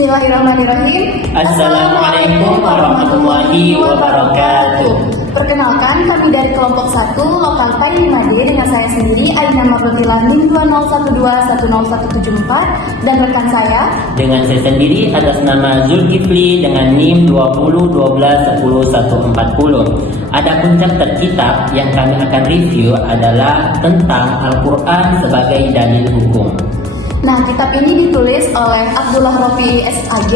Bismillahirrahmanirrahim. Assalamualaikum warahmatullahi wabarakatuh. Perkenalkan, kami dari kelompok 1 Lokal PAI 5D dengan saya sendiri Aina Marlutila NIM 2012101174 dan rekan saya Dengan saya sendiri atas nama Zulkifli dengan NIM 2012101140. Adapun chapter kitab yang kami akan review adalah tentang Al-Quran sebagai dalil hukum. Nah, kitab ini ditulis oleh Abdullah Rofi'i SAG,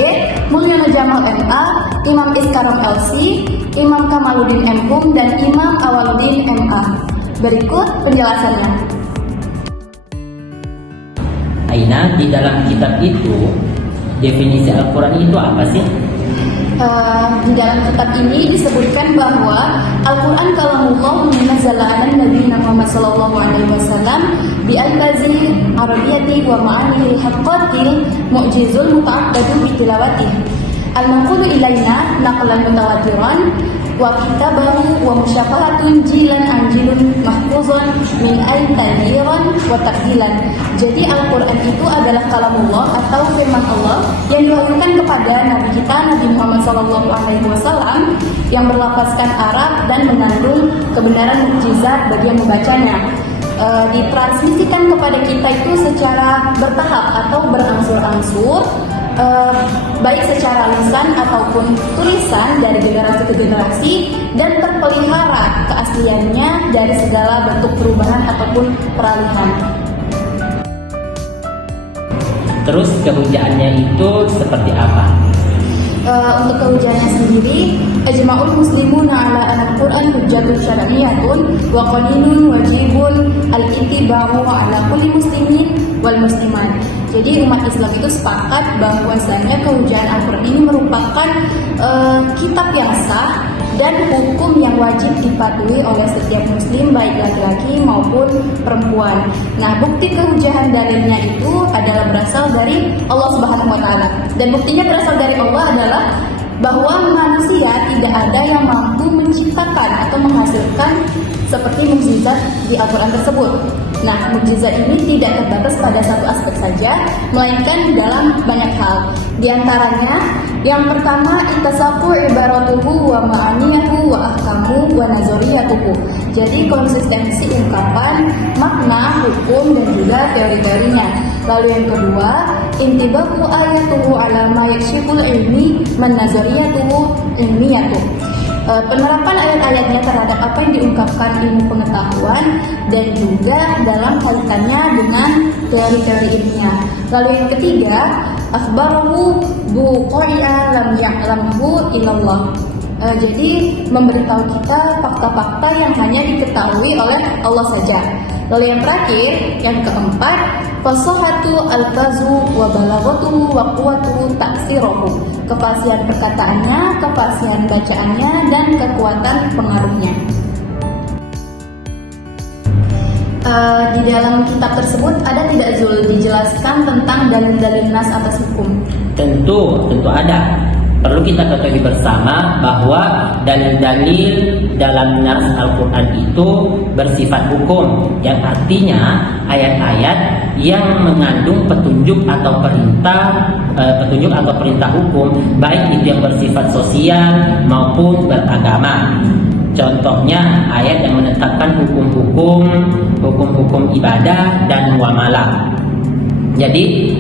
Mulyono Jamal MA, Imam Iskaram LC, Imam Kamaluddin M.Hum, dan Imam Awaluddin MA. Berikut penjelasannya. Aina, di dalam kitab itu, definisi Al-Quran itu apa sih? Di dalam kitab ini disebutkan bahwa Al-Quran kalamullah munazzala 'ala nabiyina Muhammad sallallahu alaihi wasallam bi alfazi arabiyyati wa ma'ani haqqatil mu'jizul muta'abbadu bi tilawati al-manqulu ilaina naqlan mutawatiran wa kitabahu wa musyafahatun jilan anjilun mahfuzan min tanziran wa takdilan. Jadi Al-Quran itu adalah kalamullah atau firman Allah yang diwahyukan kepada Nabi kita Nabi Muhammad SAW yang berlafazkan Arab dan mengandung kebenaran mukjizat bagi yang membacanya. Ditransmisikan kepada kita itu secara bertahap atau berangsur-angsur, baik secara lisan ataupun tulisan dari generasi ke generasi, dan terpelihara keasliannya dari segala bentuk perubahan ataupun peralihan. Terus kehujaannya itu seperti apa? Untuk kehujaannya sendiri, ajma'ul muslimuna 'ala al-Qur'an hujjatun syar'iyyatun wa qaninun wajibun al-ittiba'u 'ala kulli muslimin wal muslimat. Jadi umat Islam itu sepakat bahwasanya kehujaan Al-Quran ini merupakan kitab yang sah dan hukum yang wajib dipatuhi oleh setiap muslim, baik laki-laki maupun perempuan. Nah, bukti kehujahan dalilnya itu adalah berasal dari Allah Subhanahu wa taala. Dan buktinya berasal dari Allah adalah bahwa manusia tidak ada yang mampu menciptakan atau menghasilkan seperti mukjizat di Al-Quran tersebut. Nah, mukjizat ini tidak terbatas pada satu aspek saja, melainkan dalam banyak hal. Di antaranya, yang pertama, ittasafu ibaratuhu wa ma'aniyahu wa ahkamu wa nazariyatuhu. Jadi konsistensi ungkapan, makna, hukum, dan juga teori-teorinya. Lalu yang kedua, intibahu ayatuhu ala ma yakshiful ilmi man nazariyatuhu ilmiyatuh. Penerapan ayat-ayatnya terhadap apa yang diungkapkan ilmu pengetahuan dan juga dalam kaitannya dengan teori-teori ilmiah. Lalu yang ketiga, akhbaruhu buqai'a lam ya'lamhu illallah. Jadi memberitahu kita fakta-fakta yang hanya diketahui oleh Allah saja. Lalu yang terakhir, yang keempat, fasahatu al-fazu wa balaghatuhu wa quwwatu ta'sirahu. Kefasihan perkataannya, kefasihan bacaannya, dan kekuatan pengaruhnya. Di dalam kitab tersebut ada tidak, Zul, dijelaskan tentang dalil-dalil nas atas hukum? Tentu ada. Perlu kita ketahui bersama bahwa dalil-dalil dalam nas Al-Quran itu bersifat hukum, yang artinya ayat-ayat yang mengandung petunjuk atau perintah hukum, baik itu yang bersifat sosial maupun beragama. Contohnya ayat yang menetapkan hukum-hukum ibadah dan muamalah. Jadi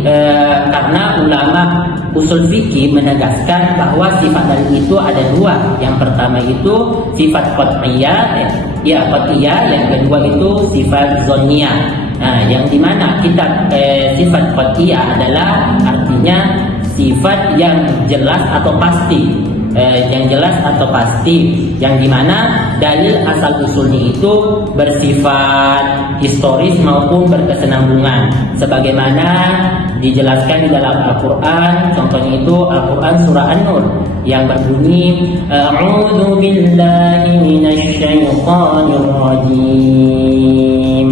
karena ulama usul fikih menegaskan bahwa sifat dalil itu ada dua. Yang pertama itu sifat qat'iyah, qat'iyah. Yang kedua itu sifat zoniyah. Nah, yang dimana kita sifat qat'iyah adalah artinya sifat yang jelas atau pasti. Yang dimana dalil asal usulnya itu bersifat historis maupun berkesinambungan, sebagaimana dijelaskan di dalam Al-Quran. Contohnya itu Al-Quran surah An-Nur yang berbunyi A'udzu billahi minasy syaithanir rajim.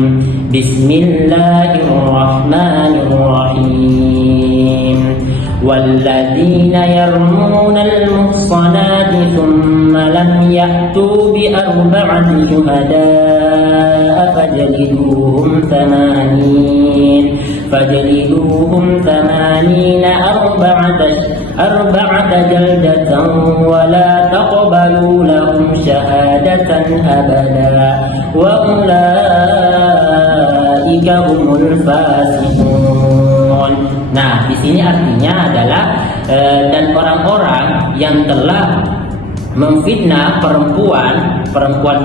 Bismillahirrahmanirrahim. والذين يرمون المحصنات ثم لم يأتوا بأربعة شهداء فاجلدوهم 80 فاجلدوهم 80 أربعة جلدة ولا تقبلوا لهم شهادة أبدا وأولئك هم الفاسقون. Nah, di sini artinya adalah dan orang-orang yang telah memfitnah perempuan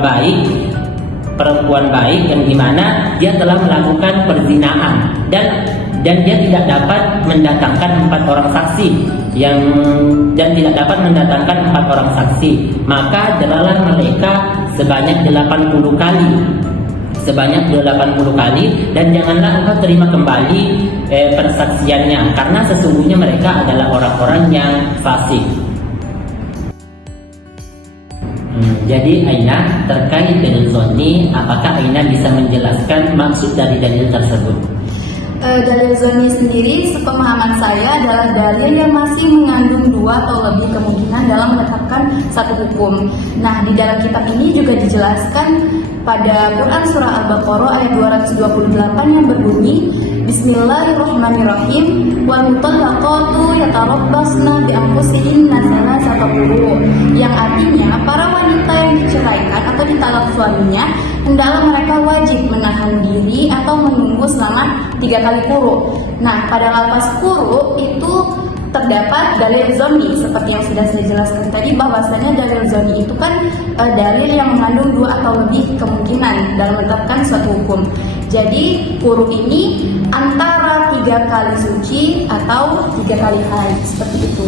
baik yang dimana dia telah melakukan perzinaan dan dia tidak dapat mendatangkan 4 orang saksi maka jeralah mereka sebanyak 80 kali dan janganlah engkau terima kembali persaksiannya karena sesungguhnya mereka adalah orang-orang yang fasik. Jadi Aina terkait dalil zonni, apakah Aina bisa menjelaskan maksud dari dalil tersebut? Dalil zonni sendiri sepemahaman saya adalah dalil yang masih mengandung 2 atau lebih kemungkinan dalam menetapkan satu hukum. Nah, di dalam kitab ini juga dijelaskan pada Quran surah Al-Baqarah ayat 228 yang berbunyi Bismillahirrahmanirrahim wal mutallaqatu yatarabbasna bi anfusihinna thalathata quru, yang artinya para wanita yang diceraikan atau ditalak suaminya hendaklah mereka wajib menahan diri atau menunggu selama 3 kali quru. Nah, pada lafaz quru itu terdapat dalil zonni seperti yang sudah saya jelaskan tadi, bahwasanya dalil zonni itu kan dalil yang mengandung 2 atau lebih kemungkinan dalam menetapkan suatu hukum. Jadi quru ini antara 3 kali suci atau 3 kali haid, seperti itu.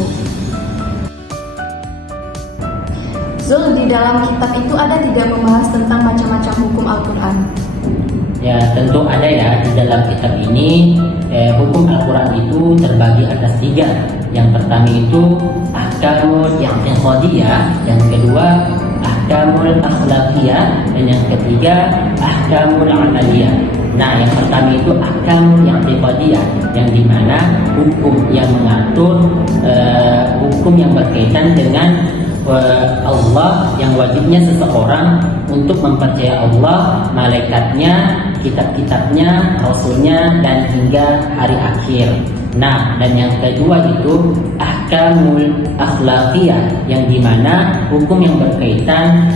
Zul, di dalam kitab itu ada tidak membahas tentang macam-macam hukum Al-Quran? Ya, tentu ada ya. Di dalam kitab ini hukum Al-Quran itu terbagi atas 3. Yang pertama itu ahkamul i'tiqadiyah, yang kedua ahkamul akhlaqiyah, dan yang ketiga ahkamul amaliyah. Nah, yang pertama itu ahkamul i'tiqadiyah, yang dimana hukum yang mengatur hukum yang berkaitan dengan Allah, yang wajibnya seseorang untuk mempercayai Allah, malaikatnya, kitab-kitabnya, rasulnya, dan hingga hari akhir. Nah, dan yang kedua itu ahkamul akhlaqiyah, yang dimana hukum yang berkaitan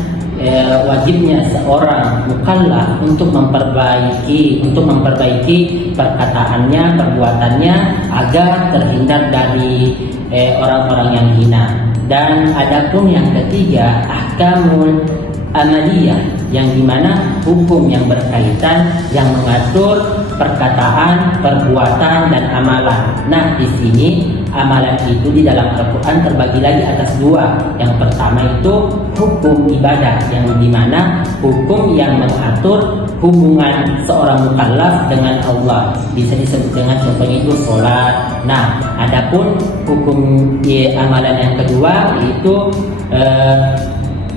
wajibnya seorang mukallaf untuk memperbaiki perkataannya, perbuatannya agar terhindar dari orang-orang yang hina. Dan adapun yang ketiga ahkamul amaliyah, yang dimana hukum yang berkaitan yang mengatur perkataan, perbuatan, dan amalan. Nah, di sini amalan itu di dalam Al-Quran terbagi lagi atas 2. Yang pertama itu hukum ibadah, yang dimana hukum yang mengatur hubungan seorang mukallaf dengan Allah, bisa disebut dengan contohnya itu sholat. Nah, adapun hukum amalan yang kedua yaitu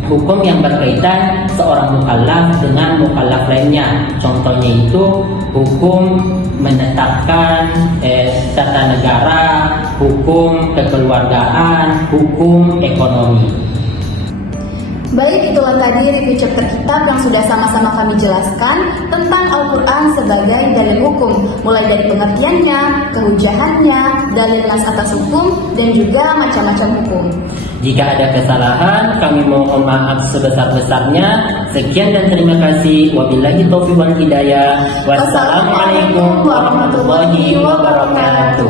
hukum yang berkaitan seorang mukallaf dengan mukallaf lainnya. Contohnya itu hukum menetapkan tata negara, hukum kekeluargaan, hukum ekonomi. Baik, itulah tadi review chapter kitab yang sudah sama-sama kami jelaskan tentang Al-Quran sebagai dalil hukum, mulai dari pengertiannya, kehujahannya, dalil nas atas hukum, dan juga macam-macam hukum. Jika ada kesalahan, kami mohon maaf sebesar-besarnya. Sekian dan terima kasih. Wabillahi taufiq wal hidayah. Wassalamualaikum warahmatullahi wabarakatuh.